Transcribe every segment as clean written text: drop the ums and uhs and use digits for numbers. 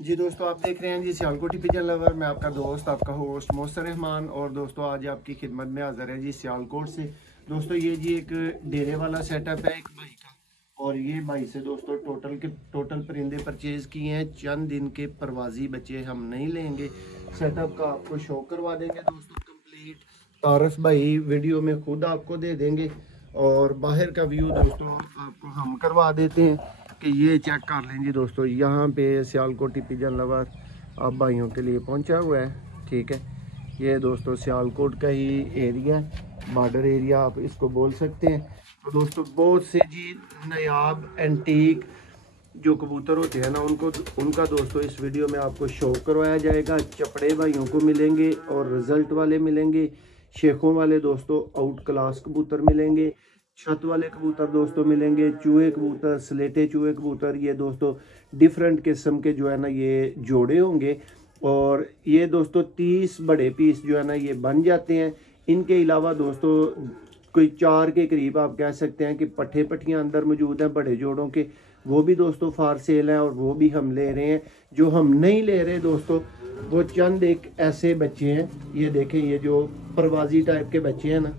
जी दोस्तों, आप देख रहे हैं जी सियालकोटी पिजन लवर। मैं आपका दोस्त, आपका होस्ट मोहसिन रहमान। और दोस्तों आज आपकी खिदमत में हाजिर है जी सियालकोट से। दोस्तों ये जी एक डेरे वाला सेटअप है एक भाई का, और ये भाई से दोस्तों टोटल परिंदे परचेज किए हैं। चंद दिन के प्रवासी बच्चे हम नहीं लेंगे, सेटअप का आपको शो करवा देंगे दोस्तों कंप्लीट। तारफ भाई वीडियो में खुद आपको दे देंगे, और बाहर का व्यू दोस्तों आपको हम करवा देते हैं कि ये चेक कर लें जी दोस्तों। यहाँ पे सियालकोटी पिजन लवर आप भाइयों के लिए पहुँचा हुआ है, ठीक है। ये दोस्तों सियालकोट का ही एरिया है, बॉर्डर एरिया आप इसको बोल सकते हैं। तो दोस्तों बहुत से जी नायाब एंटीक जो कबूतर होते हैं ना, उनका दोस्तों इस वीडियो में आपको शो करवाया जाएगा। चपड़े भाइयों को मिलेंगे और रिजल्ट वाले मिलेंगे, शेखों वाले दोस्तों आउट क्लास कबूतर मिलेंगे, छत वाले कबूतर दोस्तों मिलेंगे, चूहे कबूतर, स्लेटे चूहे कबूतर। ये दोस्तों डिफरेंट किस्म के जो है ना ये जोड़े होंगे, और ये दोस्तों 30 बड़े पीस जो है ना ये बन जाते हैं। इनके अलावा दोस्तों कोई 4 के करीब आप कह सकते हैं कि पट्ठे पट्टियाँ अंदर मौजूद हैं बड़े जोड़ों के, वो भी दोस्तों फार सेल हैं और वो भी हम ले रहे हैं। जो हम नहीं ले रहे दोस्तों वो चंद एक ऐसे बच्चे हैं, ये देखें, ये जो प्रवासी टाइप के बच्चे हैं ना,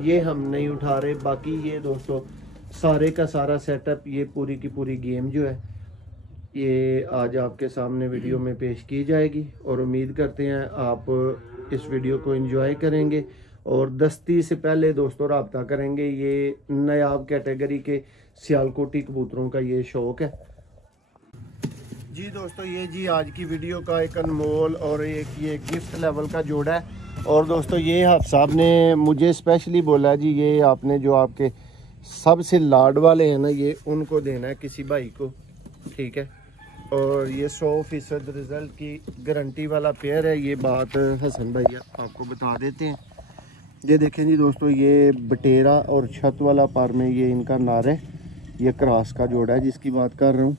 ये हम नहीं उठा रहे। बाकी ये दोस्तों सारे का सारा सेटअप, ये पूरी की पूरी गेम जो है ये आज आपके सामने वीडियो में पेश की जाएगी, और उम्मीद करते हैं आप इस वीडियो को एंजॉय करेंगे और दस्ती से पहले दोस्तों रब्ता करेंगे। ये नायाब कैटेगरी के सियालकोटी कबूतरों का ये शौक़ है जी दोस्तों। ये जी आज की वीडियो का एक अनमोल और एक ये गिफ्ट लेवल का जोड़ा है। और दोस्तों ये आप साहब ने मुझे स्पेशली बोला जी, ये आपने जो आपके सबसे लाड वाले हैं ना, ये उनको देना है किसी भाई को, ठीक है। और ये 100% रिजल्ट की गारंटी वाला पेयर है। ये बात हसन भैया आपको बता देते हैं। ये देखें जी दोस्तों, ये बटेरा और छत वाला पर में ये इनका नार है, ये क्रॉस का जोड़ा है जिसकी बात कर रहा हूँ।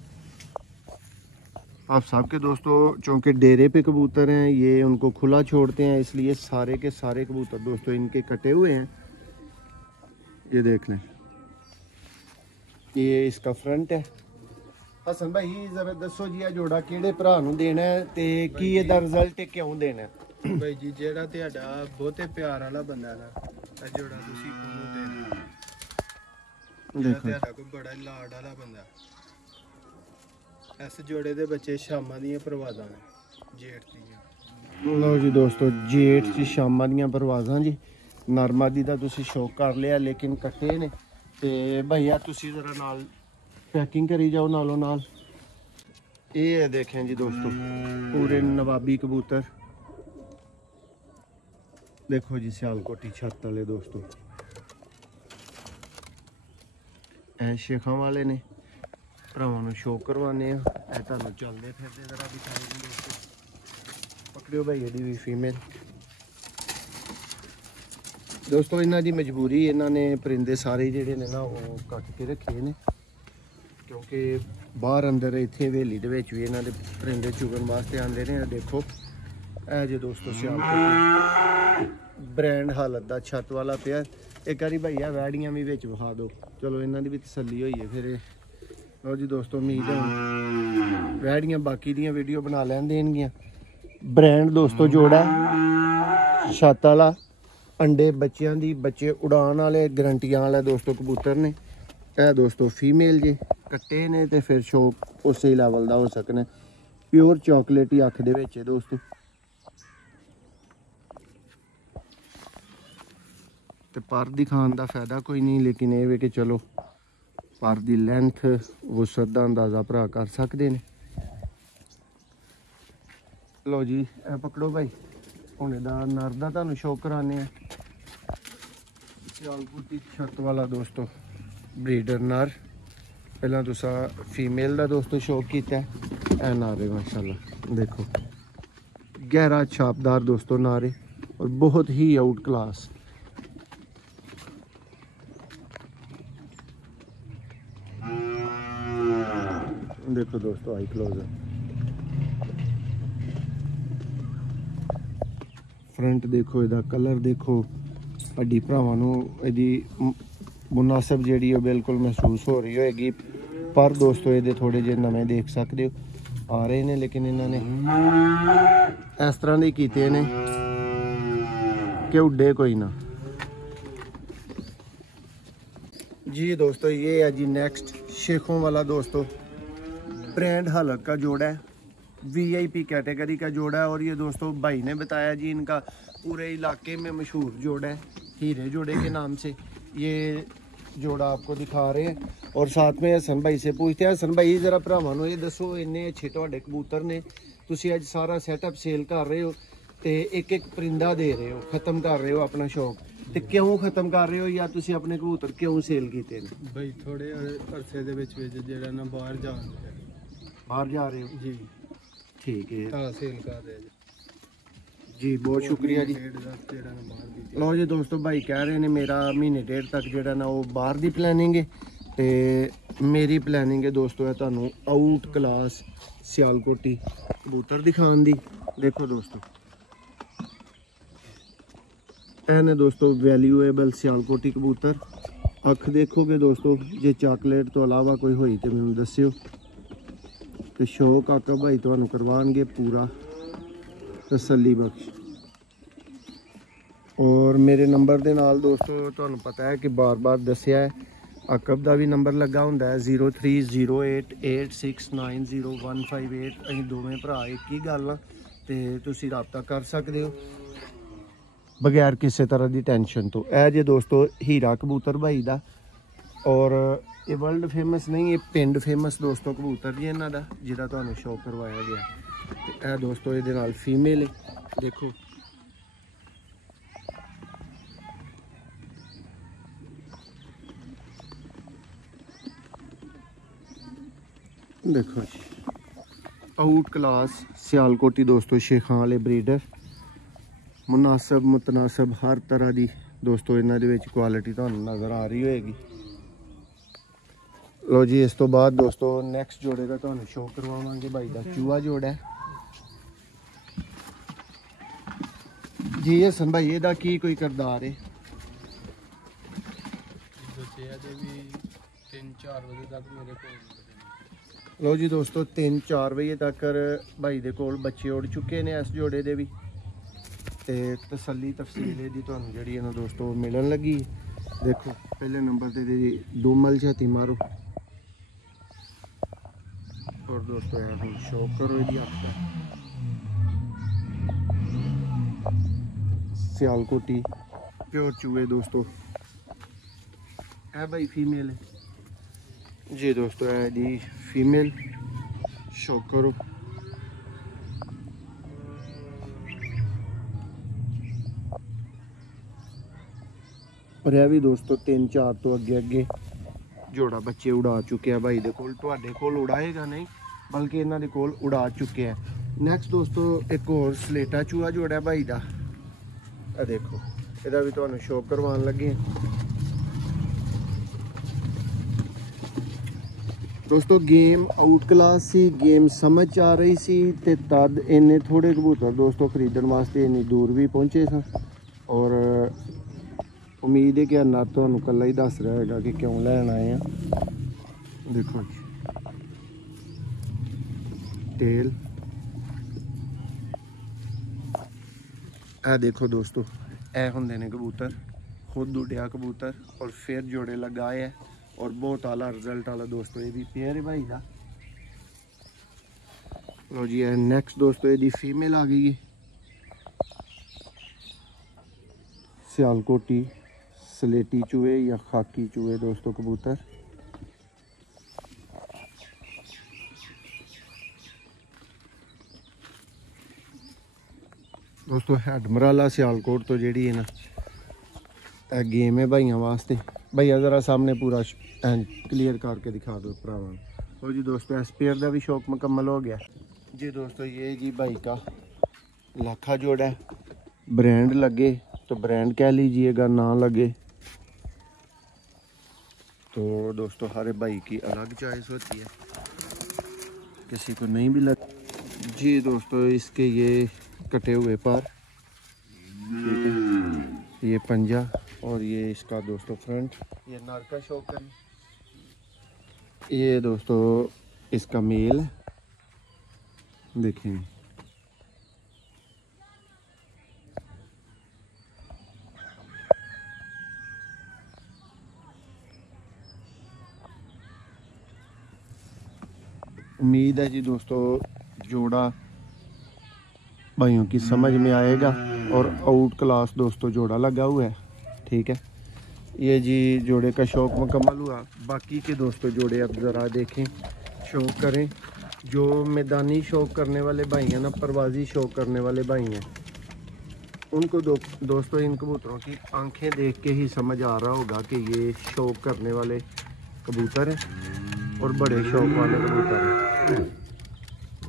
आप साहब के दोस्तों चूँकि डेरे पे कबूतर हैं, ये उनको खुला छोड़ते हैं, इसलिए सारे के सारे कबूतर दोस्तों इनके कटे हुए हैं। ये देख लें, ये इसका फ्रंट है। हसन भाई जरा दसो जी, जोड़ा किहड़े भरा नूं देना है ते की इहदा रिजल्ट क्यों देना है? भाई जी जेड़ा तुहाडा बहुते प्यार वाला बंदा ना, जोड़ा तुसीं ओनू देना। देखो तुहाडा कोई बड़ा लाड वाला बंदा, इस जोड़े दे बच्चे शामां दियां परवाज़ां ने, जेठ दियां। लो जी दोस्तों, जेठ च शामां दियां परवाज़ां जी। नरमादी दा तुसीं शौक कर लिया, लेकिन कट्टे ने। ते भैया तुसीं जरा नाल पैकिंग करी जाओ नालों नाल। ये देखें जी दोस्तों पूरे नवाबी कबूतर, देखो जी सियालकोटी छत वाले दोस्तों, ऐ शेखा वाले ने भरावां नूं शो करवाने आ। तुहानूं चलदे फिरदे जरा दिखाएंगे दोस्तों। पकड़ियो भाई एडी भी फीमेल दोस्तों। इन्हां दी मजबूरी, इन्हां ने परिंदे सारे जिहड़े ने ना वो कट के रखे ने, क्योंकि बाहर अंदर इत्थे हवेली दे विच भी इन्हां दे परिंदे चुगन वास्ते आंदे ने। देखो ऐ जे दोस्तों सियालकोटी ब्रांड हालत दा छत वाला पेयर। एक बारी भैया वैड़ियां भी विच विखा दो, चलो इन्हां दी भी तसल्ली होई है फिर। और जी दोस्तों उम्मीद है वैड़ियां बाकी दियां वीडियो बना लैन देनगियां। ब्रांड दोस्तों जोड़ा छत वाला, अंडे बच्चों दी, बच्चे उड़ान वाले, गारंटियां वाले दोस्तों कबूतर ने। यह दोस्तों फीमेल जी कट्टे ने, तो फिर शौक उस लेवल का हो सकना। प्योर चॉकलेटी अख दे विच है दोस्तों। तो पर दिखाने का फायदा कोई नहीं, लेकिन ये कि चलो पर की लेंथ वुसत का अंदाज़ा भरा कर सकते हैं। लो जी ए पकड़ो भाई, हुणे दा नर दा तुहानूं शो कराने आ। सियालकोटी छत वाला दोस्तों ब्रीडर नर। पहला तुसा फीमेल का दोस्तों शो किया है, नारे माशाल्लाह देखो गहरा छापदार दोस्तों नारे, और बहुत ही आउट क्लास। देखो दोस्तों आई क्लोजर, फ्रंट देखो, इहदा कलर देखो, हड्डी भरावां नूं इहदी मुनासिब जिहड़ी बिल्कुल महसूस हो रही होएगी। पर दोस्तों ये थोड़े जे नवे देख सकते हो। आ रहे ने, लेकिन इन्होंने इस तरह नहीं कीते ने कि उड्डे कोई ना। जी दोस्तों ये है जी नेक्स्ट शेखों वाला दोस्तों ब्रांड हालत का जोड़ा है, वीआईपी कैटेगरी का जोड़ा है। और ये दोस्तों भाई ने बताया जी इनका पूरे इलाके में मशहूर जोड़ा है, हीरे जोड़े के नाम से ये जोड़ा आपको दिखा रहे हैं। और साथ में हसन भाई से पूछते हैं, हसन भाई जरा भरावां नूं ये दसो इन्ने अच्छे तुहाडे कबूतर ने, तुसीं अज सारा सैटअप सेल कर रहे हो ते एक एक परिंदा दे रहे हो, खत्म कर रहे हो अपना शौक, ते क्यों खत्म कर रहे हो या तुसीं अपने कबूतर क्यों सेल कीते ने? भाई थोड़े अरसे दे विच जेड़ा ना बाहर जान बाहर जा रहे हो जी, ठीक है तां सेल कर रहे जी, बहुत शुक्रिया जी। लो जी दोस्तों भाई कह रहे हैं मेरा महीने डेढ़ तक जेड़ा ना वो बाहर दी प्लैनिंग है, तो मेरी प्लैनिंग है दोस्तों है तुहानू आउट क्लास सियालकोटी कबूतर दिखाने दी। देखो दोस्तों ने दोस्तों वैल्यूएबल सियालकोटी कबूतर, अख देखोगे दोस्तों जे चॉकलेट तो अलावा कोई होई तो मैनू दस्सियो, तो शौक आका भाई तुहानू करवाएंगे पूरा तसल्ली बख्श। और मेरे नंबर के नाल दोस्तों तुहानू पता है कि बार बार दसिया है अकब का भी नंबर लगा होंदा है 030886901558। असीं दोवें भरा एक ही गल आ ते तुसीं राबता कर सकते हो बगैर किसी तरह की टेंशन तो। यह जे दोस्तों हीरा कबूतर भाई दा, और ये वर्ल्ड फेमस नहीं, ये पिंड फेमस दोस्तों कबूतर जी इन्हां दा जिहदा तुहानू शो करवाया गया। ए दोस्तों ये नाल फीमेल है, देखो देखो जी आउट क्लास सियालकोटी दोस्तों शेखां वाले ब्रीडर, मुनासब मुतनासब हर तरह की दोस्तों इन्हां दे विच क्वालिटी तुहानू नज़र आ रही होएगी। लो जी इस तो बाद दोस्तों नैक्सट जोड़े का तुहानू शो करवावांगे भाई का चूहा जोड़ा है जी। हसन भाई ਇਹਦਾ ਕੀ कोई किरदार है? लो जी दोस्तों 3-4 बजे तक भाई दे कोल बच्चे उड़ चुके ने इस जोड़े दे भी, ते तसल्ली तफसील दी तुहानू जिहड़ी है ना दोस्तों मिलन लगी। देखो पहले नंबर ते जी डूमल छाती मारो और दोस्तों हम शौक करो ये आपका सियालकोटी प्योर चूहे दोस्तों है भाई फीमेल है जी दोस्तों, है जी फीमेल शौक करो। और यह भी दोस्तों 3-4 तो अगे अगे जोड़ा बच्चे उड़ा चुके हैं भाई दे कोल, तुहाडे कोल उड़ाएगा नहीं बल्कि इन्हां दे कोल उड़ा चुके हैं। नैक्सट दोस्तों एक और सलेटा चूहा जोड़ा है भाई दा, देखो इहदा भी तुहानू शो करवान लगे हैं दोस्तों। गेम आउट क्लास सी, गेम समझ आ रही सी ते तद इन्ने थोड़े कबूतर दोस्तों खरीदण वास्ते इन्नी दूर भी पहुंचे सन। और उम्मीद है कि अन्ना तुहानू कल्ला ही दस रहा है कि क्यों लैन आए हैं। देखो जी टेल, ए देखो दोस्तों ए होंदे ने कबूतर खुद उड़िया कबूतर और फिर जोड़े लगाए है और बहुत आला रिजल्ट वाला दोस्तों ये भी पेयर है भाई का। लो जी नेक्स्ट दोस्तों ये फीमेल आ गई है सियालकोटी सलेटी चूहे या खाकी चूहे दोस्तों कबूतर। दोस्तों हेडमराला सियालकोट तो जी है ना गेम है भाइयों वास्ते। भैया ज़रा सामने पूरा क्लियर करके दिखा दो भरावान। तो जी दोस्तों एसपीआर का भी शौक मुकम्मल हो गया जी दोस्तों। ये जी भाई का लाखा जोड़ा है, ब्रांड लगे तो ब्रांड कह लीजिएगा, ना लगे तो दोस्तों हर भाई की अलग चॉइस होती है, किसी को नहीं भी लग जी दोस्तों। इसके ये कटे हुए पर, ठीक है, ये पंजा और ये इसका दोस्तों फ्रंट, ये नर का शौक है। ये दोस्तों इसका मेल है देखें उम्मीद है जी दोस्तों जोड़ा भाइयों की समझ में आएगा और आउट क्लास दोस्तों जोड़ा लगा हुआ है। ठीक है, ये जी जोड़े का शौक मुकम्मल हुआ। बाकी के दोस्तों जोड़े अब ज़रा देखें, शौक करें। जो मैदानी शौक करने वाले भाई हैं ना, परवाजी शौक करने वाले भाई हैं, उनको दोस्तों इन कबूतरों की आंखें देख के ही समझ आ रहा होगा कि ये शौक करने वाले कबूतर हैं और बड़े शौक वाले कबूतर हैं।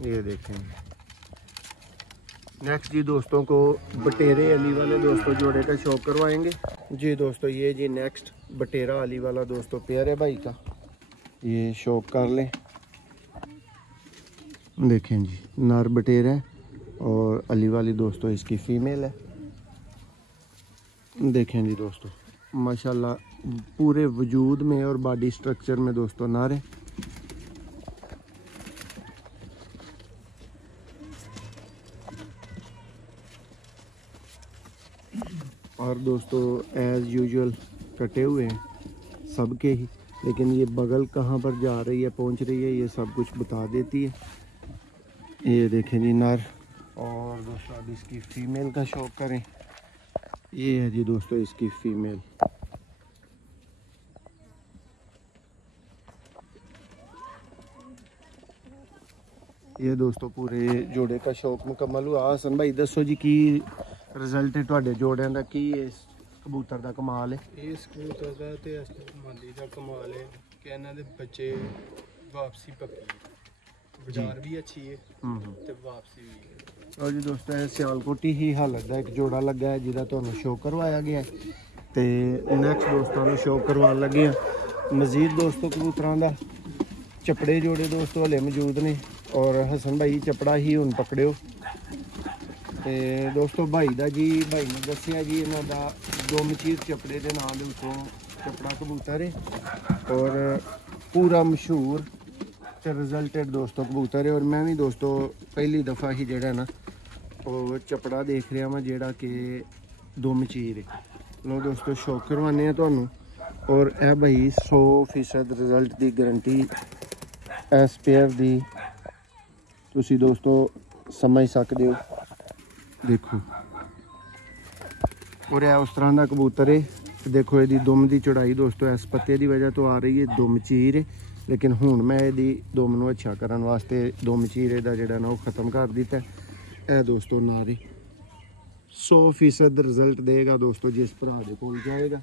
ये देखें। नेक्स्ट जी दोस्तों को बटेरे अली वाले दोस्तों जोड़े का शौक करवाएंगे जी दोस्तों। ये जी नेक्स्ट बटेरा अली वाला दोस्तों पेयर है भाई का, ये शौक कर लें। देखें जी नर बटेर है और अली वाली दोस्तों इसकी फीमेल है। देखें जी दोस्तों माशाल्लाह पूरे वजूद में और बॉडी स्ट्रक्चर में दोस्तों नर है। और दोस्तों एज़ यूजुअल कटे हुए हैं सबके ही, लेकिन ये बगल कहाँ पर जा रही है पहुँच रही है ये सब कुछ बता देती है। ये देखें जी नर। और दोस्तों अब इसकी फ़ीमेल का शौक करें। ये है जी दोस्तों इसकी फ़ीमेल। ये दोस्तों पूरे जोड़े का शौक मुकम्मल हुआ। हसन भाई दसो जी की रिजल्ट है तुहाडे जोड़िਆਂ ਦਾ, की इस कबूतर का कमाल है? इस कबूतर का ते इस माली का कमाल है कि इन्हां दे बच्चे वापसी पक्की है, बाजार भी अच्छी है ते वापसी भी है। और जी दोस्तों ये सियालकोटी ही हालत का एक जोड़ा लगा है जिहदा तुहानूं शो करवाया गया है ते नैक्सट दोस्तों नूं शो करवाउण लगे हैं। मजीद दोस्तों कबूतरां दा चपड़े जोड़े दोस्तों हले मौजूद ने और हसन भाई चपड़ा ही हुण पकड़ियो। ते दोस्तों भाई दा जी भाई ने दस्सिया जी इन्हां दा दोमचीर चपड़े के नाम के उत्तों चपड़ा कबूतर है और पूरा मशहूर ते रिजल्टेड दोस्तों कबूतर है। और मैं भी दोस्तों पहली दफ़ा ही जेड़ा ना वो चपड़ा देख रहा मैं जेड़ा कि दोमचीर है। लो दोस्तों शौक करवाने हैं तुहानूं और यह भाई 100% रिजल्ट की गारंटी इस पेयर की तुसी दोस्तों समझ सकते हो। देखो और यह उस तरह का कबूतर है। देखो यदी दुम की चढ़ाई दोस्तों इस पत्ते की वजह तो आ रही है, दुम चीर है, लेकिन हुण मैं यदी दुम नूं अच्छा करन वास्ते दुम चीरे का जिहड़ा ना वो ख़त्म कर दिता है। यह दोस्तों नारी 100% रिजल्ट देगा दोस्तों जिस भरा दे कोल जाएगा।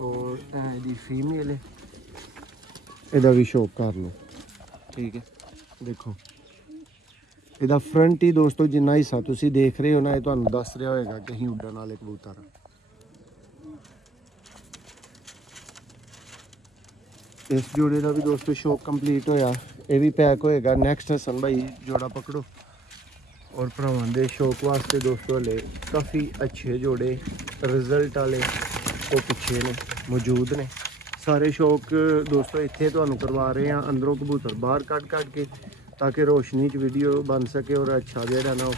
और यदी फीमेल है, यदा भी शौक कर लो। ठीक है, देखो ਇਹਦਾ फ्रंट ही दोस्तों जिन्ना हिस्सा तुसी देख रहे हो ना, ये तुहानूं दस रहा होएगा कि असीं उड्डण वाले कबूतर इस जोड़े का भी दोस्तों शौक कंप्लीट होया। ये भी पैक होएगा। नैक्सट हसन भाई जोड़ा पकड़ो। और भरावां दे शौक वास्ते दोस्तों हले काफ़ी अच्छे जोड़े रिजल्ट वाले वो पिछे ने मौजूद ने। सारे शौक दोस्तों इत्थे तुहानूं करवा रहे हैं, अंदरों कबूतर बाहर कट के ताकि रोशनी च वीडियो बन सके और अच्छा जेड़ा ना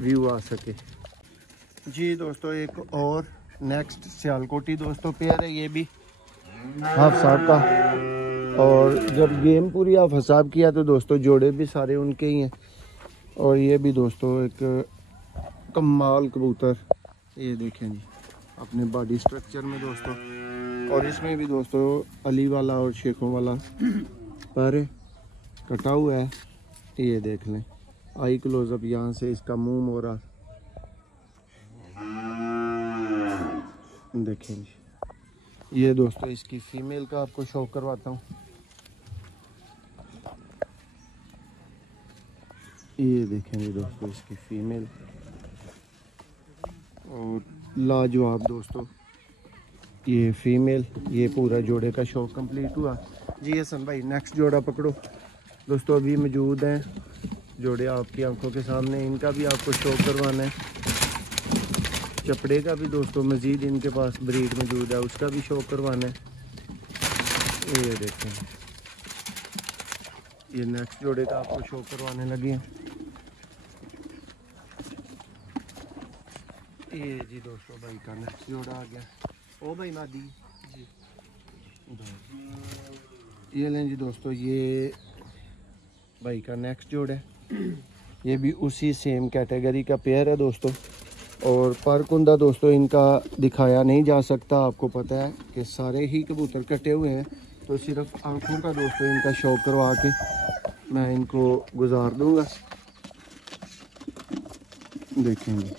व्यू आ सके जी। दोस्तों एक और नेक्स्ट सियालकोटी दोस्तों पेयर है, ये भी हाफ साहब का। और जब गेम पूरी हाफ साहब किया तो दोस्तों जोड़े भी सारे उनके ही हैं। और ये भी दोस्तों एक कमाल कबूतर, ये देखें जी अपने बॉडी स्ट्रक्चर में दोस्तों। और इसमें भी दोस्तों अली वाला और शेखों वाला पर कटा हुआ है। ये देख लें आई क्लोजअप यहाँ से इसका मुंह मोरा देखें जी। ये दोस्तों इसकी फीमेल का आपको शो करवाता हूँ। ये देखें जी दोस्तों इसकी फीमेल और लाजवाब दोस्तों ये फीमेल। ये पूरा जोड़े का शो कंप्लीट हुआ जी। हसन भाई नेक्स्ट जोड़ा पकड़ो दोस्तों, अभी मौजूद हैं जोड़े आपकी आंखों के सामने। इनका भी आपको शो करवाना है। चपड़े का भी दोस्तों मज़ीद इनके पास ब्रीड मौजूद है, उसका भी शो करवाना है। ये देखें ये नेक्स्ट जोड़े का आपको शो करवाने लगे हैं। ये जी दोस्तों भाई का नेक्स्ट जोड़ा आ गया। ओ भाई मादी जी, ये लें जी दोस्तों, ये भाई का नेक्स्ट जोड़ा है। ये भी उसी सेम कैटेगरी का पेयर है दोस्तों। और पर कुंदा दोस्तों इनका दिखाया नहीं जा सकता, आपको पता है कि सारे ही कबूतर कटे हुए हैं, तो सिर्फ आंखों का दोस्तों इनका शौक करवा के मैं इनको गुजार दूंगा। देखेंगे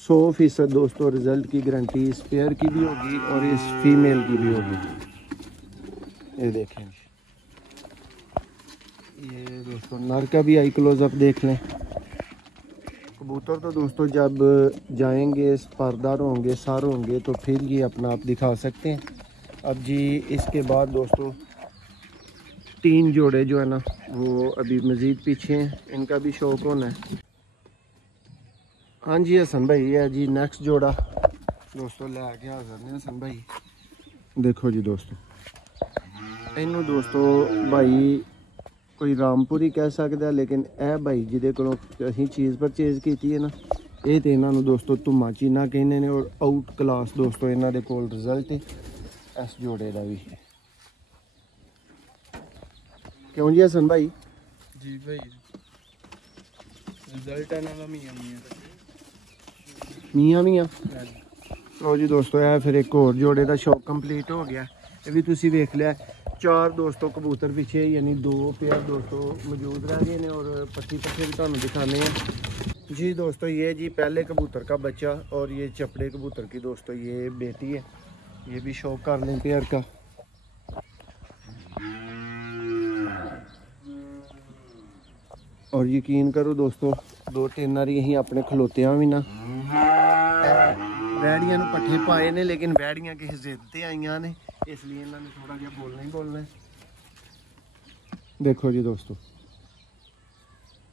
100% दोस्तों रिजल्ट की गारंटी इस पेयर की भी होगी और इस फीमेल की भी होगी। ये देखेंगे, ये दोस्तों नर का भी आई क्लोजअप देख लें। कबूतर तो दोस्तों जब जाएंगे, पर्दार होंगे, सर होंगे, तो फिर ये अपना आप दिखा सकते हैं। अब जी इसके बाद दोस्तों 3 जोड़े जो है ना वो अभी मज़ीद पीछे हैं, इनका भी शौक होना है। हाँ जी हसन भाई है जी नेक्स्ट जोड़ा दोस्तों लैके हाजिर ने हसन भाई। देखो जी दोस्तों, इनू दोस्तों भाई कोई रामपुरी कह सकता है, लेकिन ए भाई जिदे कोलों असीं चीज़ परचेज की है ना, ये तो इन्हों दोस्तों धुम्मा चीना कहने ने। और आउट क्लास दोस्तों इन्हों दे कोल रिजल्ट है इस जोड़े का भी। क्यों जी हसन भाई? जी भाई रिजल्ट है ना मियां मियां। लो जी दोस्तों, यह फिर एक और जोड़े का शौक कंप्लीट हो गया। ये भी तुसी देख लिया, 4 दोस्तों कबूतर पीछे यानी 2 पेयर दोस्तों मौजूद रह गए हैं और पट्टी पट्टे भी तुहानू दिखाने हैं जी दोस्तों। ये जी पहले कबूतर का बच्चा और ये चपड़े कबूतर की दोस्तों ये बेटी है। ये भी शौक कर लें पेयर का। और यकीन करो दोस्तों 2-3 नार यहीं अपने खलोतियां भी ना वैड़ियां पट्ठे पाए ने, लेकिन वैड़ियां किसी जिद आईयां ने, इसलिए इन्होंने थोड़ा जिहा बोलना ही बोलना है। देखो जी दोस्तों,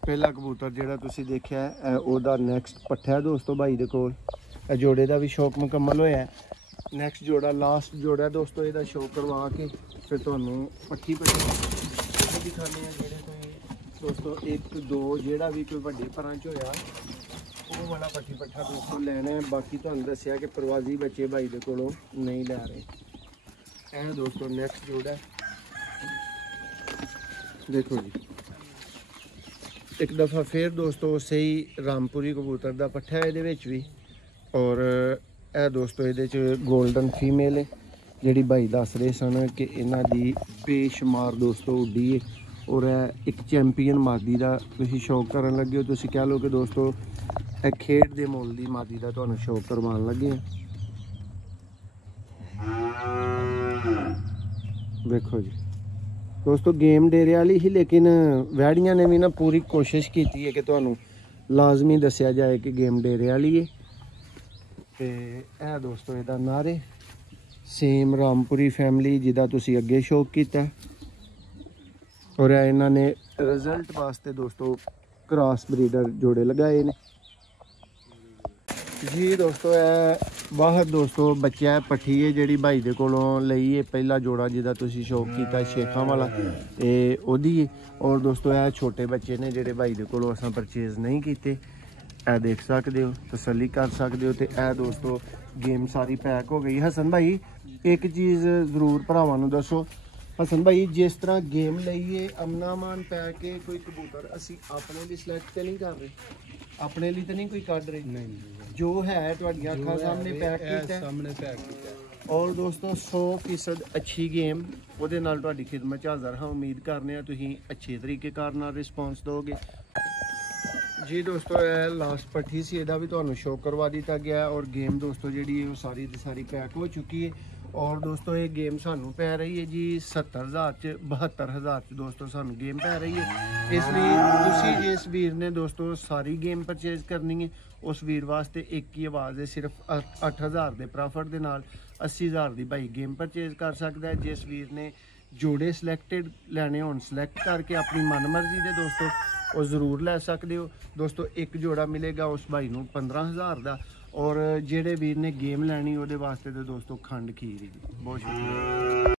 पहला कबूतर जिहड़ा तुसीं देखिया है ओहदा नेक्स्ट पट्ठा है दोस्तों भाई दे कोल। जोड़े का भी शौक मुकम्मल होया है। नेक्स्ट जोड़ा लास्ट जोड़ा दोस्तों, इहदा शौक करवा के फिर तुहानू पट्ठी पट्टी दिखाने हैं। जेहड़े कोई दोस्तों 1-2 जिहड़ा भी कोई वड्डी परंच होया वो वाला पट्ठी पट्ठा दोस्तों लेना है। बाकी तुहानू दस्सिया कि प्रवासी बच्चे भाई दे कोलों नहीं लै रहे। यह दोस्तों नेक्स्ट जोड़ा है। देखो जी, एक दफ़ा फिर दोस्तों सही रामपुरी कबूतर का पट्ठा है ये भी। और यह दोस्तों ये गोल्डन फीमेल है जी भाई दस रहे सन कि इन्हों की बेशुमार दोस्तों उड्डी है। और एक चैंपीयन मादी का तुम शौक कर लगे हो, तुम कह लो कि दोस्तों खेड के मुल की मादी का तुहानू शौक करवान लगे। देखो जी दोस्तों, गेम डेरे वाली ही, लेकिन वैड़ियां ने भी ना पूरी कोशिश की है कि तुहानू लाजमी दसिया जाए कि गेम डेरे वाली है। तो यह दोस्तों इहदा नारे सेम रामपुरी फैमिली जिदा तुसी अगे शौक किया। और इन्होंने रिजल्ट वास्ते दोस्तों क्रॉस ब्रीडर जोड़े लगाए ने जी दोस्तों। बाहर दोस्तों बच्चा पट्ठी है जी भाई दे कोलों लई है, पहला जोड़ा जिदा तुसी शौक किया शेखा वाला ये ओदी है। और दोस्तों यह छोटे बच्चे ने जेडे भाई दे कोलों असां परचेज नहीं किए, ए देख सकते हो, तसली कर सकते हो। तो यह दोस्तों गेम सारी पैक हो गई। हसन भाई एक चीज़ जरूर भरावां नूं दसो, हसन भाई जिस तरह गेम लईए अमना मान पै के कोई कबूतर असी अपने लिए सिलेक्ट तो नहीं कर रहे, अपने लिए तो नहीं कोई कढ़ रहे, नहीं जो है तुहाडियां अखां सामने पैक कीता। और दोस्तों 100% अच्छी गेम ਉਹਦੇ ਨਾਲ ਤੁਹਾਡੀ ਖਿਦਮਤ 'ਚ ਹਾਜ਼ਰ ਹਾਂ। ਉਮੀਦ ਕਰਨੇ ਆ ਤੁਸੀਂ ਅੱਛੇ ਤਰੀਕੇਕਾਰ ਨਾਲ ਰਿਸਪੌਂਸ ਦੋਗੇ जी। दोस्तों ਇਹ ਲਾਸਟ ਪੱਠੀ ਸੀ, ਇਹਦਾ ਵੀ ਤੁਹਾਨੂੰ ਸ਼ੋ ਕਰਵਾ ਦਿੱਤਾ ਗਿਆ। और गेम दोस्तों ਜਿਹੜੀ ਉਹ ਸਾਰੀ ਦੀ ਸਾਰੀ ਪੈਕ ਹੋ ਚੁੱਕੀ ਹੈ। और दोस्तों ये गेम सानू पै रही है जी 70,000 च 72,000 च दोस्तों सानू गेम पै रही है। इसलिए तुसी जिस वीर ने दोस्तों सारी गेम परचेज करनी है उस वीर वास्ते एक ही आवाज़ है, सिर्फ 8,000 के प्रॉफिट के नाल 80,000 की भाई गेम परचेज कर सकता है। जिस वीर ने जोड़े सिलेक्टेड लैने होन सिलेक्ट करके अपनी मनमर्जी के दोस्तों वो ज़रूर लै सकते हो दोस्तों। एक जोड़ा मिलेगा उस भाई नू 15,000 का। और जेड़े वीर ने गेम लैनी वो वास्ते तो दोस्तों खंड खीर ही। बहुत शुक्रिया।